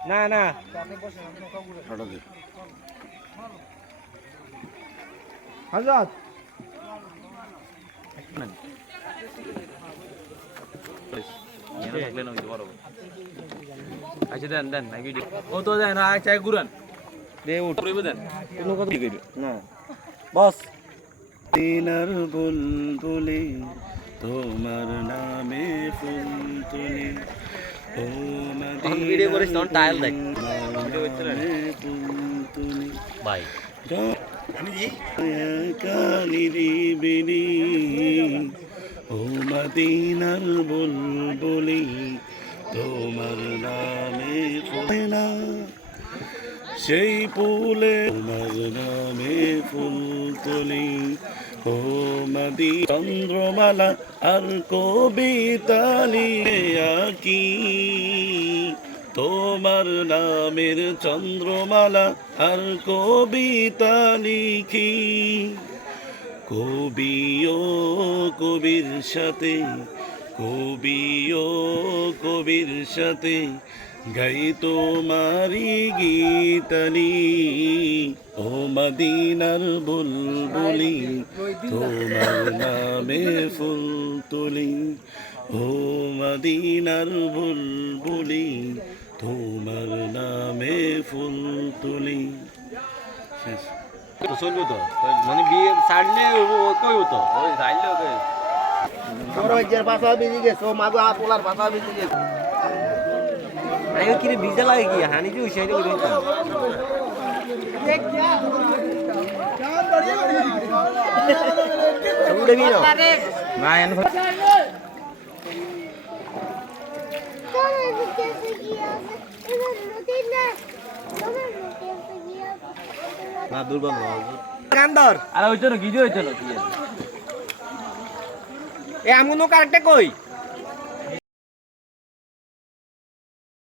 না না হাজার আচ্ছা দেন দেন না ভিডিও ও তো দেন আচ্ছা ঘুরান দে উঠ দেন কোনো কথা কইল না বস দিনার বুলবুলি তোমার নামে ফুল তুলি ও মদিনা ভিডিও করিস তখন টাইল দেখ ভিডিও করতে ভাই ও মদিনার বুলবুলি তোমার নামে ফুলে সেই ফুলে তোমার নামে ফুল তুলি ও মদি চন্দ্রমালা আর কবিতা লিখে কি তোমার নামের চন্দ্রমালা আর কবিতা লিখি কবি ও কবির সাথে কবি ও কবির সাথে গাই তোমারি গীতালি ও মদিনার বুলবুলি তোমার নামে ফুল তুলি ও মদিনার বুলবুলি তোমার নামে ফুল তুলি শেষ তো চলবে তো মানে বিয়ে ছাড়লে কই হতো ওই ছাড়লে ওকে সরোজের ভাষা বেজে গেছে ও মাগো পোলার ভাষা বেজে গেছে আগে কি ভিজা লাগে কি হানি যে ওই সাইডে ওই উড়ে গিয়ে না এন না দুর্বল কান্দর আরে ওই তো কি হইছে না এ আমগুলো কারেক্টে কই